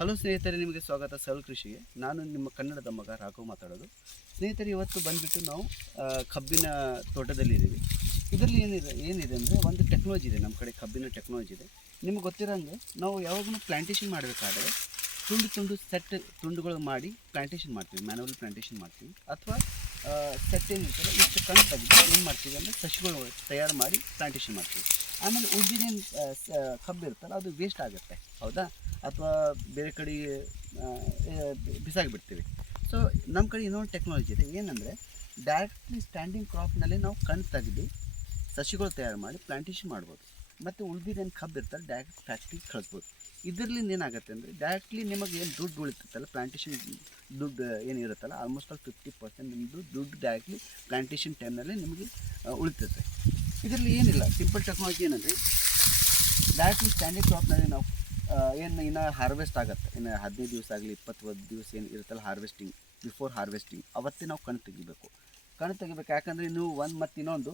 Hello ಸ್ನೇಹಿತರೆ, ನಿಮಗೆ ಸ್ವಾಗತ ಸರಳ ಕೃಷಿಗೆ. ನಾನು ನಿಮ್ಮ ಕನ್ನಡದ ಮಗ ರಾಘವ್ ಮಾತಾಡೋದು. ಸ್ನೇಹಿತರೆ, ಇವತ್ತು ಬಂದುಬಿಟ್ಟು ನಾವು ಕಬ್ಬಿನ ತೋಟದಲ್ಲಿದ್ದೀವಿ. ಇದರಲ್ಲಿ ಏನಿದೆ ಅಂದರೆ ಒಂದು ಟೆಕ್ನಾಲಜಿ ಇದೆ. ನಮ್ಮ ಕಡೆ ಕಬ್ಬಿನ ಟೆಕ್ನಾಲಜಿ ಇದೆ. ನಿಮ್ಗೆ ಗೊತ್ತಿರೋಂಗೆ ನಾವು ಯಾವಾಗಲೂ ಪ್ಲಾಂಟೇಷನ್ ಮಾಡಬೇಕಾದ್ರೆ ತುಂಡುಗಳು ಮಾಡಿ ಪ್ಲಾಂಟೇಷನ್ ಮಾಡ್ತೀವಿ, ಮ್ಯಾನುವಲ್ ಪ್ಲಾಂಟೇಷನ್ ಮಾಡ್ತೀವಿ. ಅಥವಾ ಸೆಟ್ ಏನಿರ್ತಲ್ಲ ಇಷ್ಟು ಕಣ್ಣು ತೆಗೆದು ಏನು ಮಾಡ್ತೀವಿ ಅಂದರೆ ಸಸಿಗಳು ತಯಾರು ಮಾಡಿ ಪ್ಲಾಂಟೇಷನ್ ಮಾಡ್ತೀವಿ. ಆಮೇಲೆ ಉಳಿದಿದ್ದೇನು ಕಬ್ಬು ಇರುತ್ತಲ್ಲ ಅದು ವೇಸ್ಟ್ ಆಗುತ್ತೆ, ಹೌದಾ? ಅಥವಾ ಬೇರೆ ಕಡೆ ಬಿಸಾಗಿಬಿಡ್ತೀವಿ. ಸೊ ನಮ್ಮ ಕಡೆ ಇನ್ನೊಂದು ಟೆಕ್ನಾಲಜಿ ಇದೆ. ಏನಂದರೆ ಡೈರೆಕ್ಟ್ಲಿ ಸ್ಟ್ಯಾಂಡಿಂಗ್ ಕ್ರಾಪ್ನಲ್ಲಿ ನಾವು ಕಣ್ಣು ತೆಗೆದು ಸಸಿಗಳು ತಯಾರು ಮಾಡಿ ಪ್ಲಾಂಟೇಷನ್ ಮಾಡ್ಬೋದು. ಮತ್ತು ಉಳಿದಿದ್ದೇನು ಕಬ್ಬು ಇರ್ತಾರೆ ಡೈರೆಕ್ಟ್ ಫ್ಯಾಕ್ಟ್ರಿಗೆ ಕಳಿಸ್ಬೋದು. ಇದರಿಂದ ಏನಾಗುತ್ತೆ ಅಂದರೆ ಡೈರೆಕ್ಟ್ಲಿ ನಿಮಗೆ ಏನು ದುಡ್ಡು ಉಳಿತೈತಲ್ಲ, ಪ್ಲಾಂಟೇಷನ್ ದುಡ್ಡು ಏನಿರುತ್ತಲ್ಲ, ಆಲ್ಮೋಸ್ಟ್ ಆಲ್ 50% ನಿಮ್ಮದು ದುಡ್ಡು ಡೈರೆಕ್ಟ್ಲಿ ಪ್ಲಾಂಟೇಷನ್ ಟೈಮ್ನಲ್ಲಿ ನಿಮಗೆ ಉಳಿತೈತೆ. ಇದರಲ್ಲಿ ಏನಿಲ್ಲ, ಸಿಂಪಲ್ ಟೆಕ್ನಾಲಜಿ ಏನಂದರೆ ಡೈರೆಕ್ಟ್ಲಿ ಸ್ಟ್ಯಾಂಡಿಂಗ್ ಕ್ರಾಪ್ನಲ್ಲಿ ನಾವು ಏನು ಇನ್ನು ಹಾರ್ವೆಸ್ಟ್ ಆಗುತ್ತೆ, ಇನ್ನು 15 ದಿವಸ ಆಗಲಿ 20 ದಿವಸ ಏನು ಇರುತ್ತಲ್ಲ ಹಾರ್ವೆಸ್ಟಿಂಗ್, ಬಿಫೋರ್ ಹಾರ್ವೆಸ್ಟಿಂಗ್ ಅವತ್ತೇ ನಾವು ಕಣ್ಣು ತೆಗಿಬೇಕು. ಯಾಕಂದರೆ ನೀವು ಮತ್ತು ಇನ್ನೊಂದು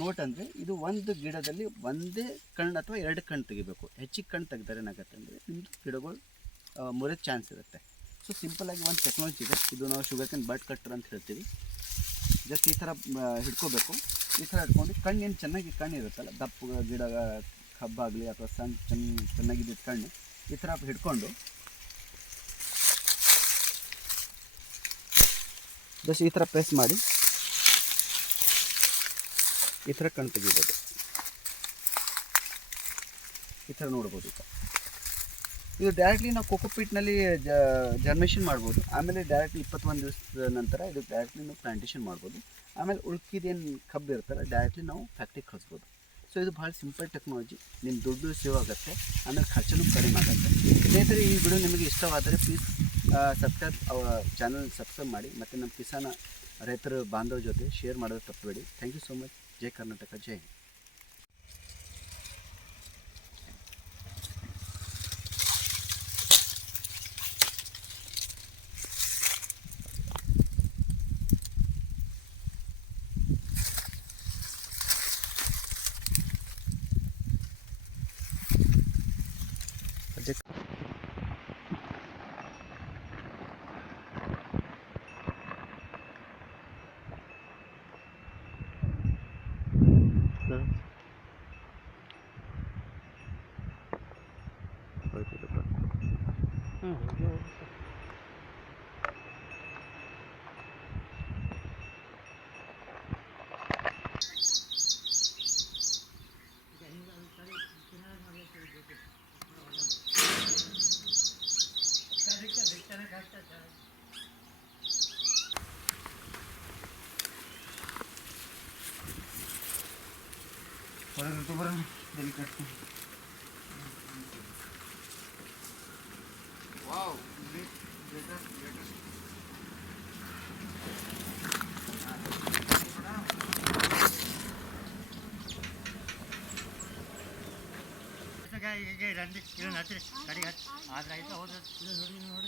ನೋಟ್ ಅಂದರೆ ಇದು ಒಂದು ಗಿಡದಲ್ಲಿ ಒಂದೇ ಕಣ್ಣು ಅಥವಾ 2 ಕಣ್ಣು ತೆಗಿಬೇಕು. ಹೆಚ್ಚಿಗೆ ಕಣ್ಣು ತೆಗೆದರೆ ಏನಾಗುತ್ತೆ ಅಂದರೆ ನಿಮ್ಮದು ಗಿಡಗಳು ಮುರಿಯೋ ಚಾನ್ಸ್ ಇರುತ್ತೆ. ಸೊ ಸಿಂಪಲ್ಲಾಗಿ ಒಂದು ಟೆಕ್ನಾಲಜಿ ಇದೆ. ಇದು ನಾವು ಶುಗರ್ಕೇನ್ ಬಡ್ ಕಟ್ಟರ್ ಅಂತ ಹೇಳ್ತೀವಿ. ಜಸ್ಟ್ ಈ ಥರ ಹಿಡ್ಕೋಬೇಕು. ಈ ಥರ ಹಿಡ್ಕೊಂಡು ಕಣ್ಣೇನು ಚೆನ್ನಾಗಿ ಕಣ್ಣು ಇರುತ್ತಲ್ಲ, ದಪ್ಪ ಗಿಡ ಕಬ್ಬಾಗಲಿ ಅಥವಾ ಚೆನ್ನಾಗಿದ್ದ ಕಣ್ಣು ಈ ಥರ ಹಿಡ್ಕೊಂಡು ಜಸ್ಟ್ ಈ ಥರ ಪ್ರೆಸ್ ಮಾಡಿ ಈ ಥರ ಕಣ್ಣು ತೆಗಿಬೋದು. ಈ ಥರ ನೋಡ್ಬೋದು. ಇದು ಡೈರೆಕ್ಟ್ಲಿ ನಾವು ಕೋಕೋಪೀಟ್ನಲ್ಲಿ ಜರ್ಮೇಷನ್ ಮಾಡ್ಬೋದು. ಆಮೇಲೆ ಡೈರೆಕ್ಟ್ಲಿ 21 ದಿವಸದ ನಂತರ ಇದು ಡೈರೆಕ್ಟ್ಲಿ ನಾವು ಪ್ಲಾಂಟೇಷನ್ ಮಾಡ್ಬೋದು. ಆಮೇಲೆ ಉಳ್ಕಿದೇನು ಕಬ್ಬು ಇರ್ತಾರೆ ಡೈರೆಕ್ಟ್ಲಿ ನಾವು ಫ್ಯಾಕ್ಟ್ರಿಗೆ ಕಳಿಸ್ಬೋದು. ಸೊ ಇದು ಭಾಳ ಸಿಂಪಲ್ ಟೆಕ್ನಾಲಜಿ. ನಿಮ್ಮ ದುಡ್ಡು ಸೇವ್ ಆಗುತ್ತೆ, ಆಮೇಲೆ ಖರ್ಚು ಕಡಿಮೆ ಆಗುತ್ತೆ. ಸ್ನೇಹಿತರೆ, ಈ ವಿಡಿಯೋ ನಿಮಗೆ ಇಷ್ಟವಾದರೆ ಪ್ಲೀಸ್ ಚಾನಲ್ ಸಬ್ಸ್ಕ್ರೈಬ್ ಮಾಡಿ. ಮತ್ತು ನಮ್ಮ ಕಿಸಾನ ರೈತರ ಬಾಂಧವರ ಜೊತೆ ಶೇರ್ ಮಾಡೋದು ತಪ್ಪಬೇಡಿ. Thank you so much. ಜೈ ಕರ್ನಾಟಕ, ಜೈ ಹಿಂದ್. Wow, great. ಈಗ 2 ಕಿಲೋ ಹತ್ತಿರ ಕಡೆಗೆ ಆದ್ರೆ ಆಯ್ತು. ಹೌದು, ನೋಡಿ